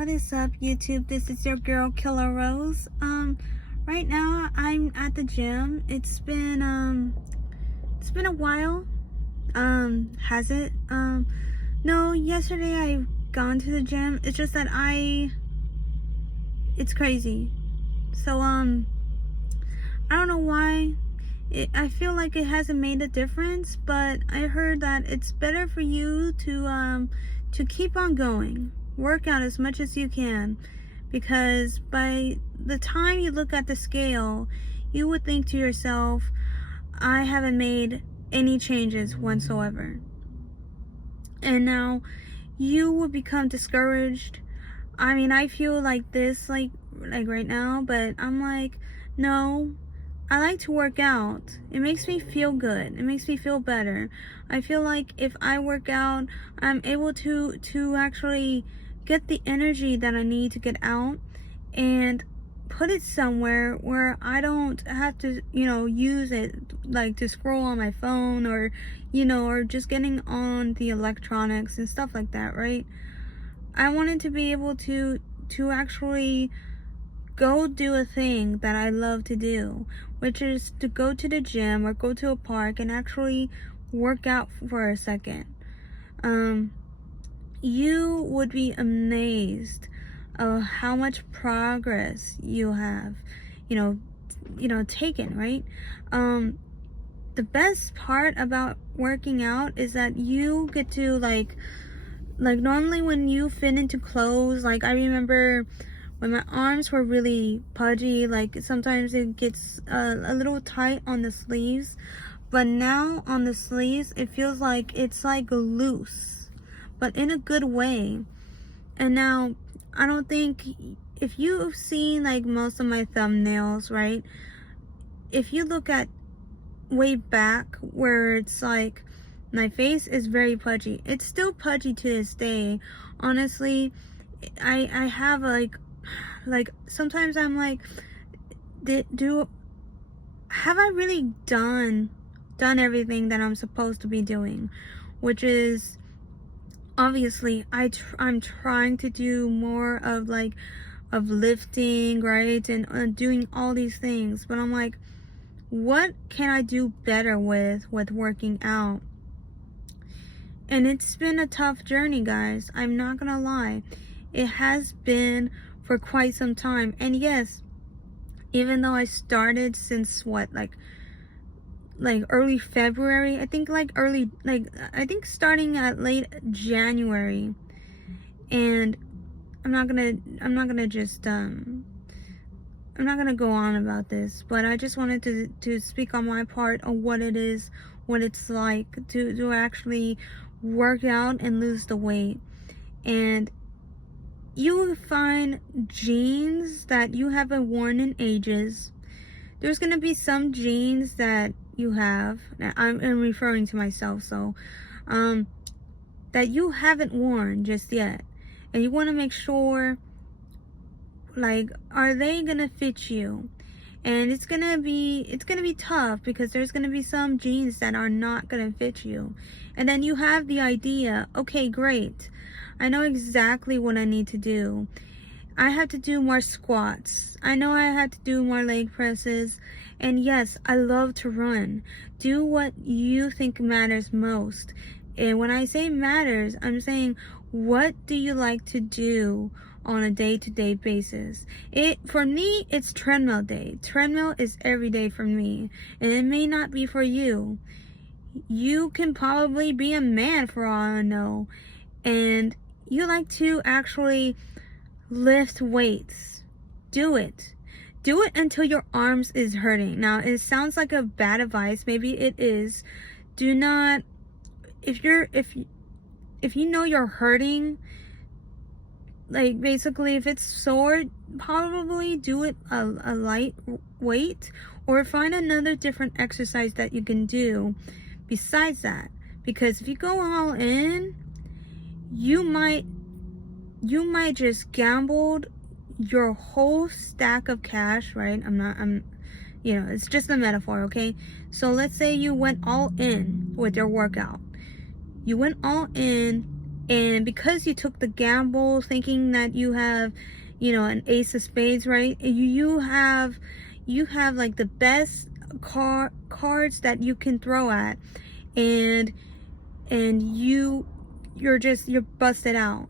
What is up, YouTube? This is your girl Killer Rose. Right now I'm at the gym. It's been a while. Has it? No, yesterday I gone to the gym. It's just that it's crazy. So I don't know why. I feel like it hasn't made a difference, but I heard that it's better for you to keep on going. Work out as much as you can, because by the time you look at the scale, you would think to yourself, I haven't made any changes whatsoever. And now you will become discouraged. I mean, I feel like this like right now, but I'm like, no, I like to work out. It makes me feel good. It makes me feel better. I feel like if I work out, I'm able to actually get the energy that I need to get out and put it somewhere where I don't have to, use it like to scroll on my phone or, or just getting on the electronics and stuff like that, right? I wanted to be able to actually go do a thing that I love to do, which is to go to the gym or go to a park and actually work out for a second. You would be amazed of how much progress you have, taken, right? The best part about working out is that you get to like normally when you fit into clothes, like I remember when my arms were really pudgy, like sometimes it gets a little tight on the sleeves, but now on the sleeves it feels like it's like loose, but in a good way. And now I don't think, if you've seen like most of my thumbnails, right, if you look at way back where it's like my face is very pudgy, it's still pudgy to this day. Honestly, I have like sometimes I'm like, have I really done everything that I'm supposed to be doing? Which is, obviously I'm trying to do more of lifting, right, and doing all these things, but I'm like, what can I do better with working out? And it's been a tough journey, guys. I'm not gonna lie. It has been for quite some time. And yes, even though I started since what, like early February, I think I think starting at late January. And I'm not gonna just I'm not gonna go on about this, but I just wanted to speak on my part on what it is, what it's like to actually work out and lose the weight. And you will find jeans that you haven't worn in ages. There's gonna be some jeans that you have, I'm referring to myself, so that you haven't worn just yet, and you want to make sure, like, are they gonna fit you? And it's gonna be tough, because there's gonna be some jeans that are not gonna fit you. And then you have the idea, okay, great, I know exactly what I need to do. I have to do more squats. I know I have to do more leg presses. And yes, I love to run. Do what you think matters most. And when I say matters, I'm saying, what do you like to do on a day-to-day basis? For me, it's treadmill day. Treadmill is every day for me. And it may not be for you. You can probably be a man for all I know, and you like to actually lift weights. Do it until your arms is hurting. Now, it sounds like a bad advice, maybe it is. Do not, if you know you're hurting, like basically if it's sore, probably do it a light weight, or find another different exercise that you can do besides that. Because if you go all in, you might just gambled your whole stack of cash, right? It's just a metaphor, okay? So let's say you went all in with your workout. You went all in And because you took the gamble thinking that you have, you know, an ace of spades, right? You have like the best cards that you can throw at, and you're busted out.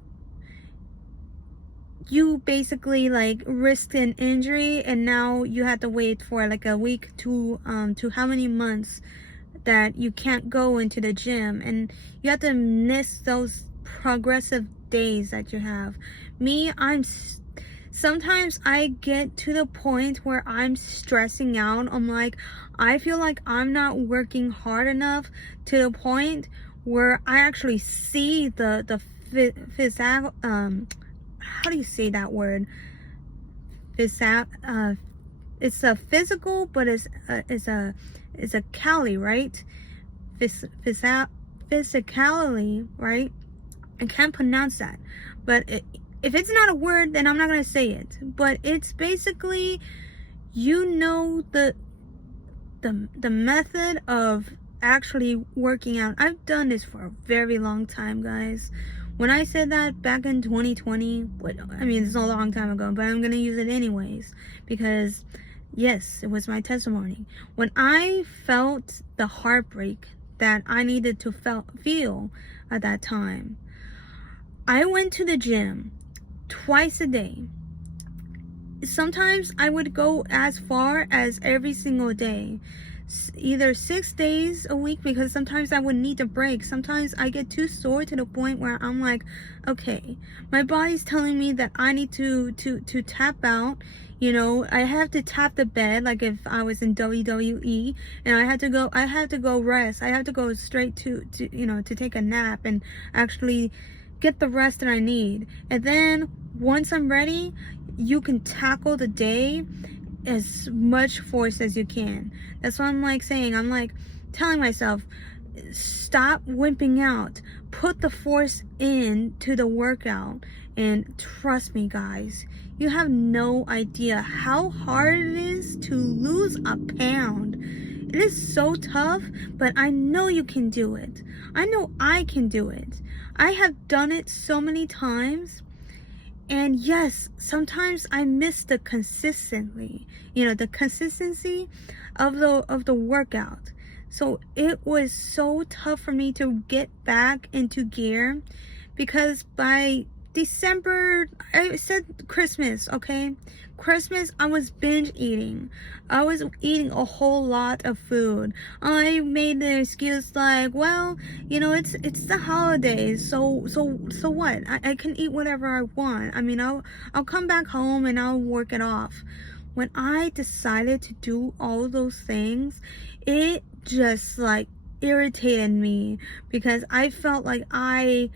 You basically like risked an injury, and now you have to wait for like a week to how many months that you can't go into the gym, and you have to miss those progressive days that you have. Me, sometimes I get to the point where I'm stressing out. I'm like, I feel like I'm not working hard enough, to the point where I actually see the physical, how do you say that word? It's a physical, but it's a cali, right? Physicality, right? I can't pronounce that, but if it's not a word, then I'm not gonna say it. But it's basically, you know, the method of actually working out. I've done this for a very long time, guys. When I said that back in 2020, I mean, it's a long time ago, but I'm gonna use it anyways, because yes, it was my testimony. When I felt the heartbreak that I needed to feel at that time, I went to the gym twice a day. Sometimes I would go as far as every single day, either 6 days a week, because sometimes I would need a break. Sometimes I get too sore to the point where I'm like, okay, my body's telling me that I need to tap out. You know, I have to tap the bed, like if I was in WWE, and I have to go rest. I have to go straight to you know, to take a nap and actually get the rest that I need. And then once I'm ready, you can tackle the day as much force as you can. That's what I'm like saying. I'm like telling myself, stop wimping out. Put the force in to the workout. And trust me, guys, you have no idea how hard it is to lose a pound. It is so tough, but I know you can do it. I know I can do it. I have done it so many times. And yes, sometimes I miss the consistency of the workout. So it was so tough for me to get back into gear, because by December, I said Christmas, okay? Christmas, I was binge eating. I was eating a whole lot of food. I made the excuse like, well, you know, it's the holidays, so what? I can eat whatever I want. I mean, I'll come back home and I'll work it off. When I decided to do all those things, it just like irritated me, because I felt like I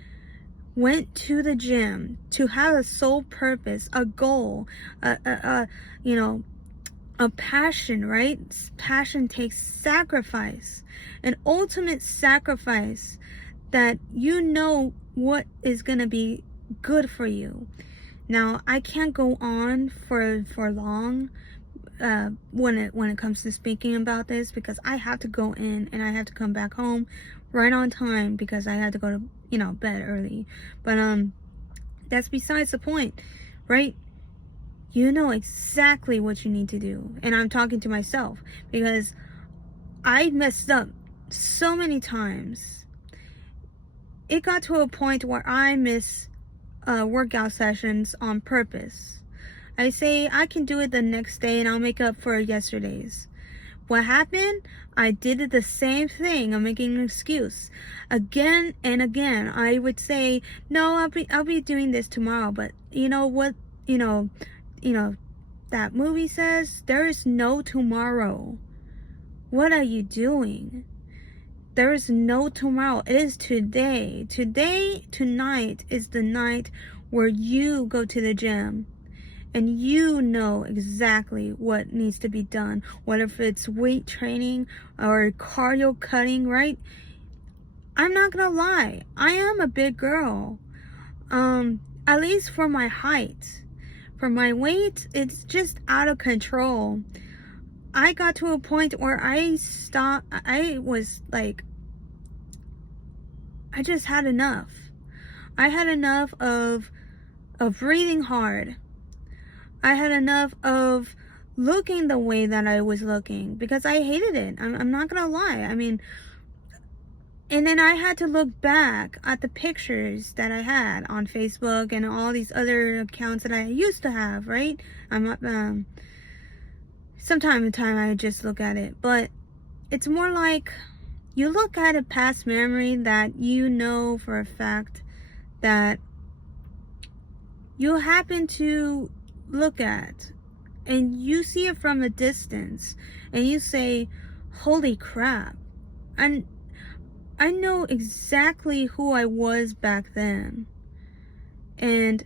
went to the gym to have a sole purpose, a goal, you know, a passion, right? Passion takes sacrifice, an ultimate sacrifice, that you know what is gonna be good for you. Now, I can't go on for long when it comes to speaking about this, because I have to go in and I have to come back home right on time, because I had to go to, you know, bed early. But that's besides the point, right? You know exactly what you need to do. And I'm talking to myself, because I messed up so many times. It got to a point where I miss workout sessions on purpose. I say I can do it the next day and I'll make up for yesterday's. What happened? I did it the same thing. I'm making an excuse again and again. I would say, no, I'll be doing this tomorrow. But you know what? You know that movie says there is no tomorrow. What are you doing? There is no tomorrow. It is today. Tonight is the night where you go to the gym. And you know exactly what needs to be done, whether if it's weight training or cardio cutting, right? I'm not gonna lie, I am a big girl. At least for my height. For my weight, it's just out of control. I got to a point where I was like, I just had enough. I had enough of breathing hard. I had enough of looking the way that I was looking because I hated it. I'm not gonna lie. I mean, and then I had to look back at the pictures that I had on Facebook and all these other accounts that I used to have, right? I'm not, some time to time I just look at it, but it's more like you look at a past memory that you know for a fact that you happen to look at, and you see it from a distance and you say, holy crap, and I know exactly who I was back then, and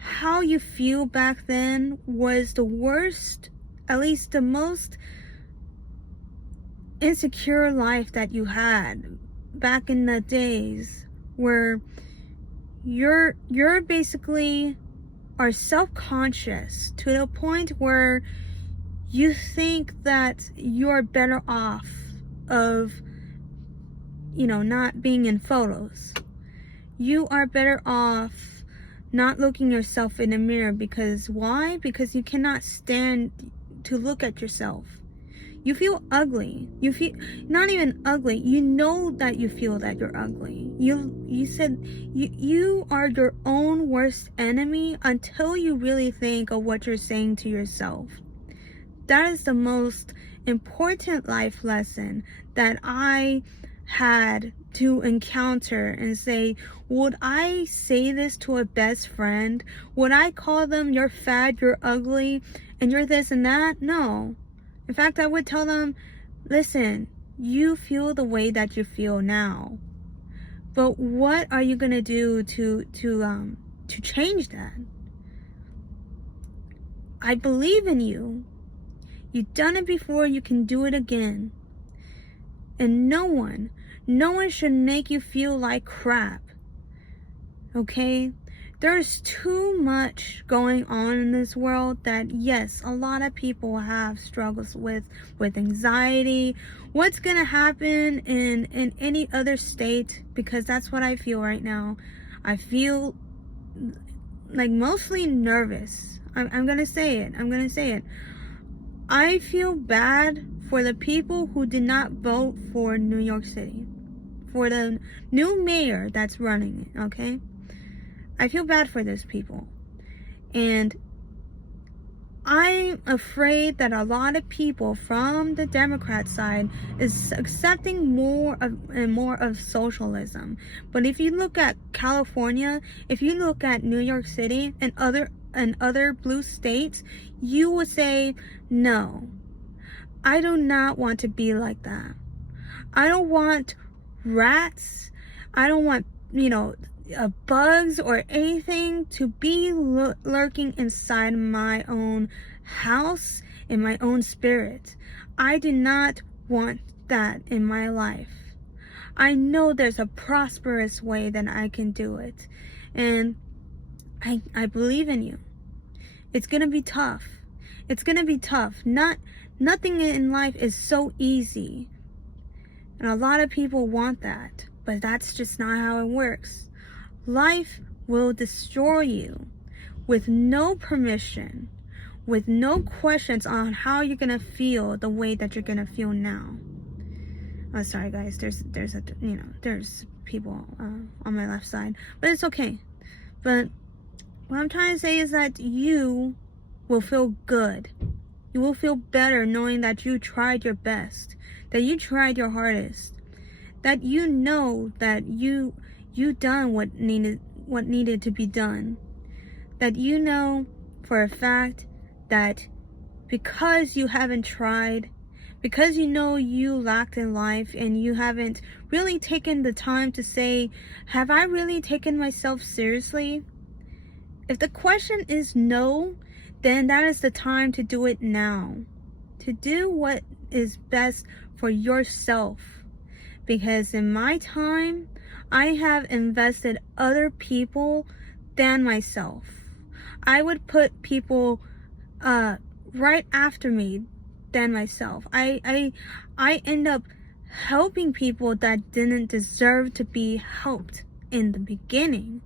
how you feel back then was the worst, at least the most insecure life that you had back in the days where you're basically are self-conscious to the point where you think that you're better off of, you know, not being in photos. You are better off not looking yourself in the mirror. Because why? Because you cannot stand to look at yourself. You feel ugly. You feel not even ugly. You know that you feel that you're ugly. You said you are your own worst enemy until you really think of what you're saying to yourself. That is the most important life lesson that I had to encounter and say, would I say this to a best friend? Would I call them, you're fat, you're ugly, and you're this and that? No. In fact, I would tell them, listen, you feel the way that you feel now, but what are you gonna do to change that? I believe in you. You've done it before, you can do it again. And no one should make you feel like crap. Okay? There's too much going on in this world that, yes, a lot of people have struggles with anxiety. What's gonna happen in any other state? Because that's what I feel right now. I feel like mostly nervous. I'm gonna say it. I feel bad for the people who did not vote for New York City, for the new mayor that's running it, okay? I feel bad for those people. And I'm afraid that a lot of people from the Democrat side is accepting more and more of socialism. But if you look at California, if you look at New York City and other blue states, you would say, no, I do not want to be like that. I don't want rats. I don't want, bugs or anything to be lurking inside my own house, in my own spirit. I do not want that in my life. I know there's a prosperous way that I can do it. And I believe in you. It's gonna be tough. It's gonna be tough. Nothing in life is so easy. And a lot of people want that, but that's just not how it works. Life will destroy you with no permission, with no questions on how you're gonna feel the way that you're gonna feel now. Oh, sorry guys, there's people on my left side, but it's okay. But what I'm trying to say is that you will feel good. You will feel better knowing that you tried your best, that you tried your hardest, that you know that you done what needed to be done, that you know for a fact that because you haven't tried, because you know you lacked in life and you haven't really taken the time to say, have I really taken myself seriously? If the question is no, then that is the time to do it now. To do what is best for yourself. Because in my time, I have invested other people than myself. I would put people right after me than myself. I end up helping people that didn't deserve to be helped. in the beginning.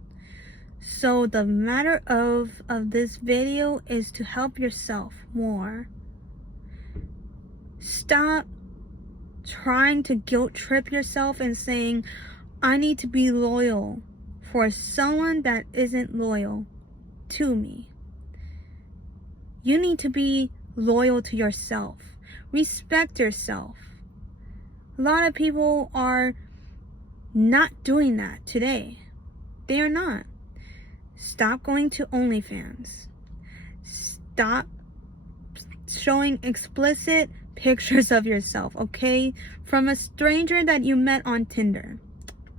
So the matter of this video is to help yourself more. Stop trying to guilt trip yourself and saying, I need to be loyal for someone that isn't loyal to me. You need to be loyal to yourself. Respect yourself. A lot of people are not doing that today. They are not. Stop going to OnlyFans. Stop showing explicit pictures of yourself, okay? From a stranger that you met on Tinder,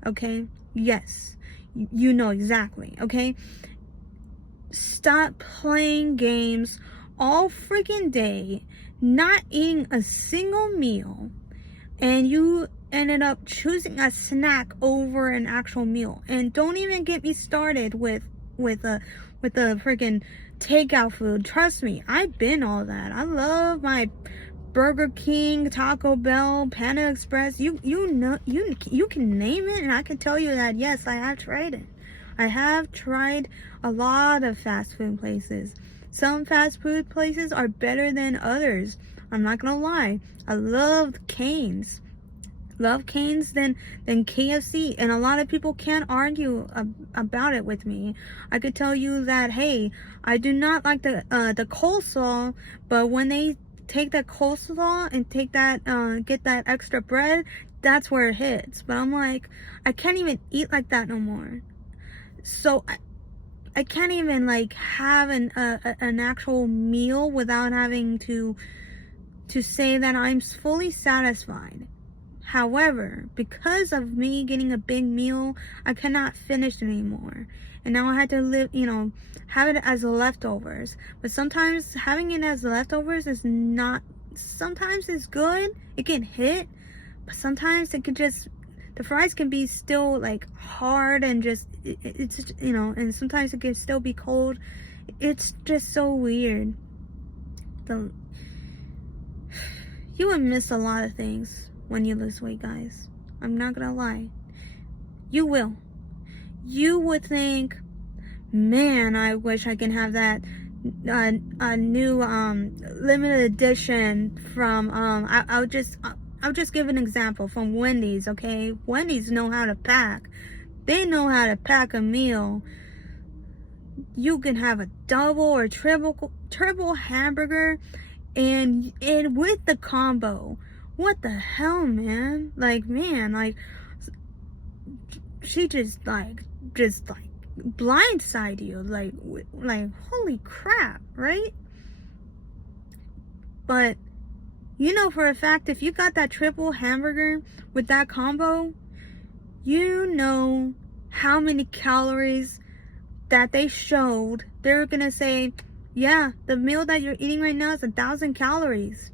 okay? Yes, you know exactly, okay? Stop playing games all freaking day, not eating a single meal, and you ended up choosing a snack over an actual meal. And don't even get me started with the freaking takeout food. Trust me, I've been all that. I love my Burger King, Taco Bell, Panda Express. You know, you can name it, and I can tell you that yes, I have tried it. I have tried a lot of fast food places. Some fast food places are better than others. I'm not gonna lie. I love Cane's. Love Cane's than KFC, and a lot of people can't argue about it with me. I could tell you that, hey, I do not like the coleslaw, but when they take that coleslaw and take that get that extra bread, that's where it hits. But I'm like, I can't even eat like that no more. So I can't even like have an actual meal without having to say that I'm fully satisfied. However, because of me getting a big meal, I cannot finish it anymore. And now I had to have it as leftovers. But sometimes having it as leftovers is not, sometimes it's good, it can hit, but sometimes it could just, the fries can be still like hard and just, it's, and sometimes it can still be cold. It's just so weird. You would miss a lot of things when you lose weight, guys. I'm not gonna lie. You will. You would think, man, I wish I can have that a new limited edition from I'll just give an example from Wendy's, okay? Wendy's know how to pack. They know how to pack a meal. You can have a double or triple hamburger and with the combo. What the hell, man? Like, man, like, she just blindside you, like, holy crap, right? But, you know for a fact, if you got that triple hamburger with that combo, you know how many calories that they showed. They're gonna say, yeah, the meal that you're eating right now is 1,000 calories.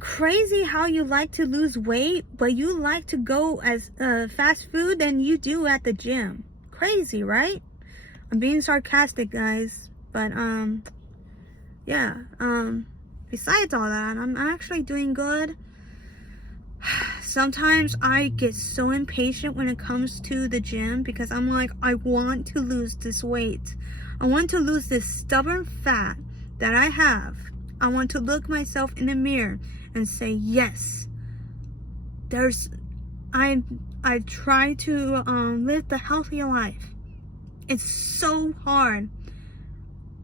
Crazy how you like to lose weight, but you like to go as fast food than you do at the gym. Crazy, right? I'm being sarcastic, guys, but yeah, besides all that, I'm actually doing good. Sometimes I get so impatient when it comes to the gym because I'm like, I want to lose this weight. I want to lose this stubborn fat that I have. I want to look myself in the mirror and say, yes, I try to live the healthy life. It's so hard.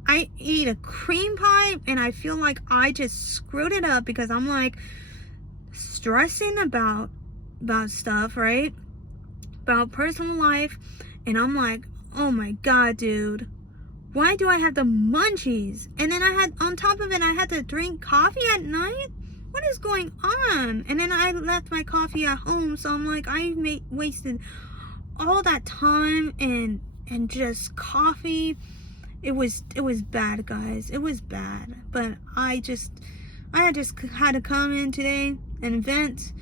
I eat a cream pie and I feel like I just screwed it up because I'm like stressing about stuff, right? About personal life, and I'm like, oh my god, dude, why do I have the munchies? And then on top of it, I had to drink coffee at night. What is going on? And then I left my coffee at home, so I'm like, I wasted all that time and just coffee. It was bad, guys. It was bad. But I just had to come in today and vent.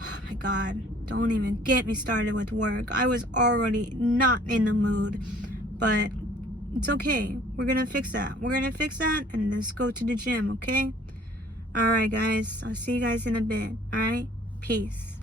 Oh my god, don't even get me started with work. I was already not in the mood, but it's okay. We're gonna fix that. We're gonna fix that and let's go to the gym, okay? Alright, guys. I'll see you guys in a bit. Alright? Peace.